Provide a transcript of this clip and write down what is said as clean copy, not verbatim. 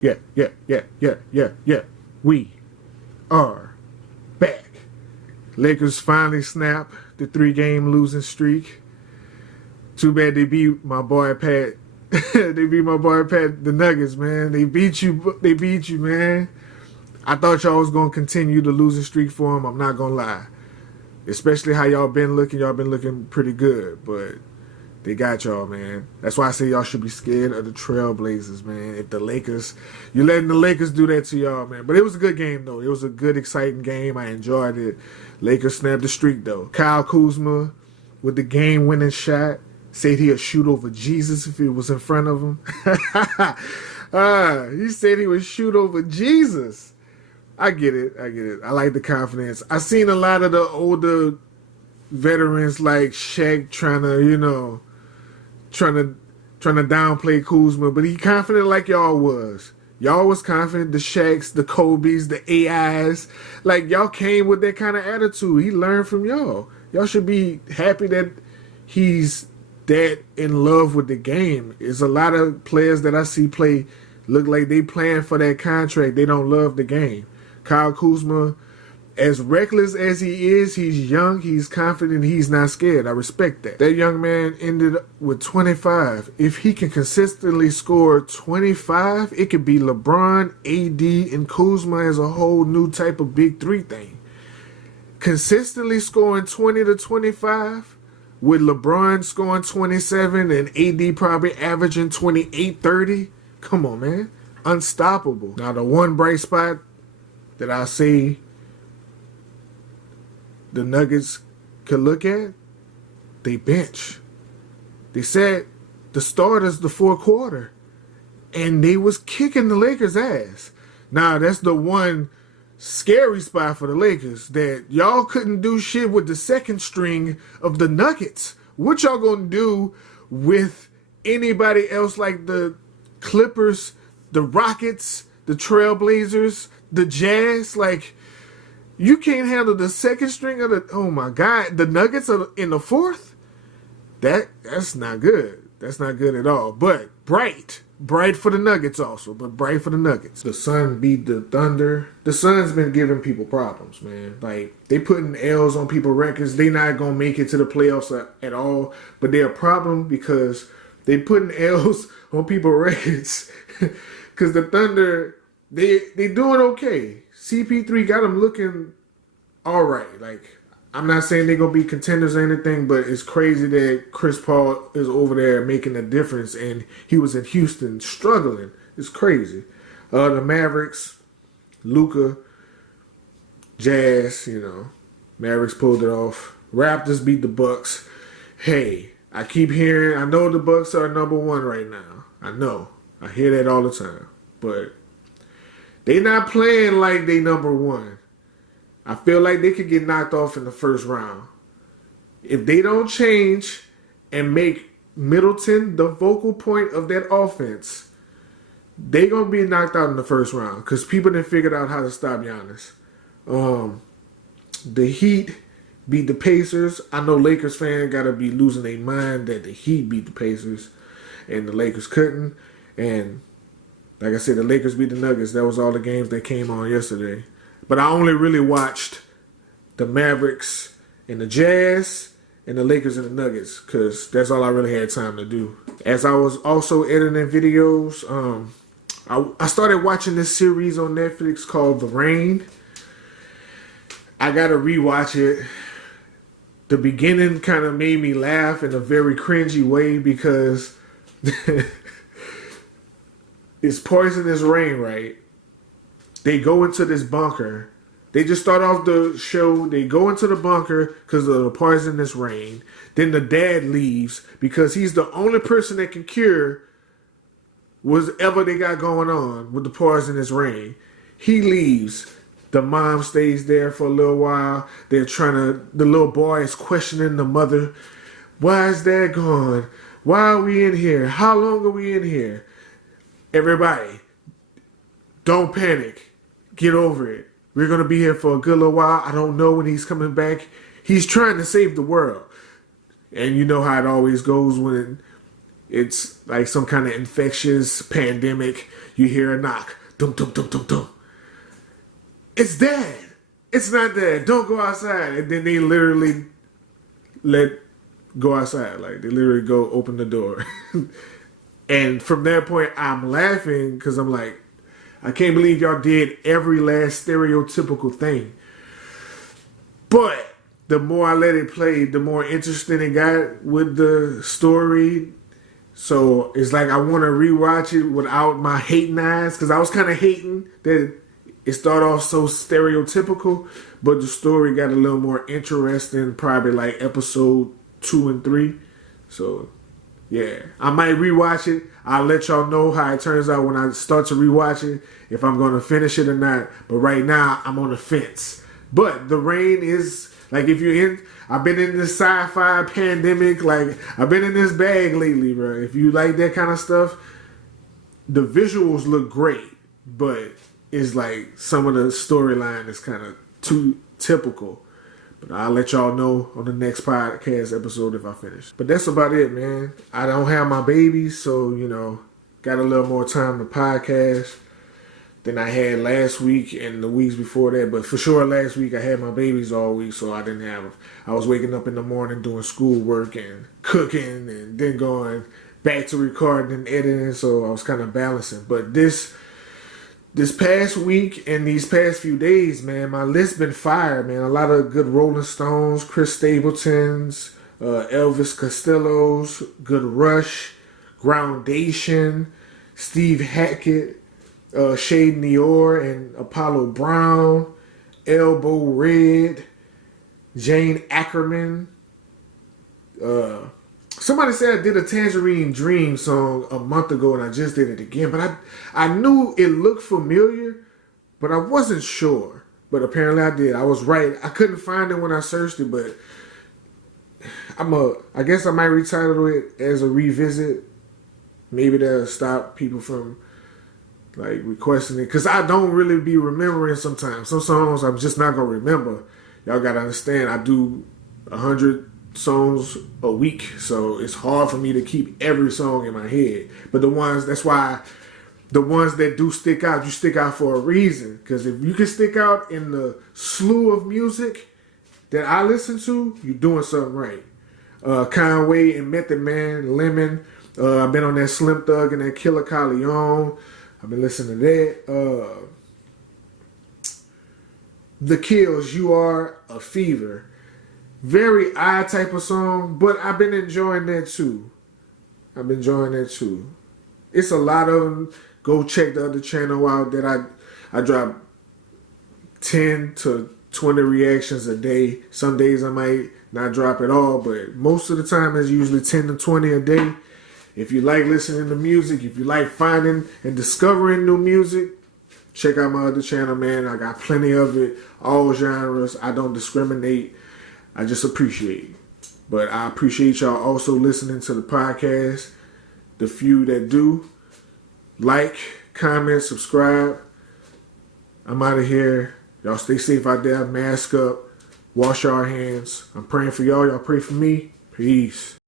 Yeah. We are back. Lakers finally snap the 3-game losing streak. Too bad they beat my boy Pat. They beat my boy Pat, the Nuggets, man. They beat you. They beat you, man. I thought y'all was gonna continue the losing streak for them. I'm not gonna lie. Especially how y'all been looking. Y'all been looking pretty good, but they got y'all, man. That's why I say y'all should be scared of the Trailblazers, man. If the Lakers, you're letting the Lakers do that to y'all, man. But it was a good game, though. It was a good, exciting game. I enjoyed it. Lakers snapped the streak, though. Kyle Kuzma with the game-winning shot said he'd shoot over Jesus if he was in front of him. He said he would shoot over Jesus. I get it. I like the confidence. I seen a lot of the older veterans like Shaq trying to, trying to downplay Kuzma, but he confident like y'all was. Y'all was confident, the Shaqs, the Kobes, the AIs. Like, y'all came with that kind of attitude. He learned from y'all. Y'all should be happy that he's that in love with the game. There's a lot of players that I see play look like they playing for that contract. They don't love the game. Kyle Kuzma, as reckless as he is, he's young, he's confident, he's not scared. I respect that. That young man ended with 25. If he can consistently score 25, it could be LeBron, AD, and Kuzma as a whole new type of big three thing. Consistently scoring 20 to 25, with LeBron scoring 27 and AD probably averaging 28, 30. Come on, man. Unstoppable. Now, the one bright spot that I see the Nuggets could look at, they bench. They said the starters the fourth quarter, and they was kicking the Lakers' ass. Now, that's the one scary spot for the Lakers, that y'all couldn't do shit with the second string of the Nuggets. What y'all gonna do with anybody else like the Clippers, the Rockets, the Trailblazers, the Jazz? Like, you can't handle the second string of the, oh my God, the Nuggets are in the fourth? That's not good. That's not good at all. But bright for the Nuggets also, but bright for the Nuggets. The Sun beat the Thunder. The Sun's been giving people problems, man. Like, they putting L's on people's records. They not going to make it to the playoffs at all, but they're a problem because they putting L's on people's records. Because the Thunder, they doing okay. CP3 got them looking all right. Like, I'm not saying they're going to be contenders or anything, but it's crazy that Chris Paul is over there making a difference, and he was in Houston struggling. It's crazy. The Mavericks, Luka, Jazz, Mavericks pulled it off. Raptors beat the Bucks. Hey, I keep hearing, I know the Bucks are number one right now. I know. I hear that all the time. But they not playing like they number one. I feel like they could get knocked off in the first round. If they don't change and make Middleton the focal point of that offense, they going to be knocked out in the first round because people didn't figure out how to stop Giannis. The Heat beat the Pacers. I know Lakers fans got to be losing their mind that the Heat beat the Pacers and the Lakers couldn't. And like I said, the Lakers beat the Nuggets. That was all the games that came on yesterday. But I only really watched the Mavericks and the Jazz and the Lakers and the Nuggets because that's all I really had time to do. As I was also editing videos, I started watching this series on Netflix called The Rain. I got to rewatch it. The beginning kind of made me laugh in a very cringy way because it's poisonous rain, right? They go into this bunker. They just start off the show. They go into the bunker because of the poisonous rain. Then the dad leaves because he's the only person that can cure whatever they got going on with the poisonous rain. He leaves. The mom stays there for a little while. The little boy is questioning the mother. Why is dad gone? Why are we in here? How long are we in here? Everybody, don't panic. Get over it. We're going to be here for a good little while. I don't know when he's coming back. He's trying to save the world. And you know how it always goes when it's like some kind of infectious pandemic. You hear a knock. Dum, dum, dum, dum, dum. It's Dad. It's not Dad. Don't go outside. And then they literally let go outside. Like, they literally go open the door. And from that point, I'm laughing because I'm like, I can't believe y'all did every last stereotypical thing. But the more I let it play, the more interesting it got with the story. So it's like I want to rewatch it without my hating eyes, because I was kind of hating that it started off so stereotypical, but the story got a little more interesting, probably like episode 2 and 3. So yeah, I might rewatch it. I'll let y'all know how it turns out when I start to rewatch it, if I'm going to finish it or not. But right now, I'm on the fence. But The Rain is, like, if you're in, I've been in this sci-fi pandemic, like, I've been in this bag lately, bro. If you like that kind of stuff, the visuals look great, but it's like some of the storyline is kind of too typical. But I'll let y'all know on the next podcast episode if I finish. But that's about it, man. I don't have my babies, so, you know, got a little more time to podcast than I had last week and the weeks before that. But for sure, last week I had my babies all week, so I didn't have. I was waking up in the morning doing schoolwork and cooking and then going back to recording and editing, so I was kind of balancing. But this past week and these past few days, man, my list been fire, man. A lot of good Rolling Stones, Chris Stapletons, Elvis Costello's, good Rush, Groundation, Steve Hackett, Shade Nior and Apollo Brown, Elbow Red, Jane Ackerman. Somebody said I did a Tangerine Dream song a month ago and I just did it again. But I knew it looked familiar, but I wasn't sure. But apparently I did. I was right. I couldn't find it when I searched it, but I guess I might retitle it as a revisit. Maybe that'll stop people from like requesting it. Because I don't really be remembering sometimes. Some songs I'm just not going to remember. Y'all got to understand, I do 100 songs a week, so it's hard for me to keep every song in my head. But that's why the ones that do stick out, you stick out for a reason. Because if you can stick out in the slew of music that I listen to, you're doing something right. Conway and Method Man, Lemon. I've been on that Slim Thug and that Killer Leon. I've been listening to that. The Kills, You Are a Fever. Very odd type of song, but I've been enjoying that too. It's a lot of them. Go check the other channel out that I drop 10 to 20 reactions a day. Some days I might not drop at all, but most of the time it's usually 10 to 20 a day. If you like listening to music, if you like finding and discovering new music, check out my other channel, man. I got plenty of it, all genres. I don't discriminate. I just appreciate it. But I appreciate y'all also listening to the podcast. The few that do, like, comment, subscribe. I'm out of here. Y'all stay safe out there. Mask up. Wash your hands. I'm praying for y'all. Y'all pray for me. Peace.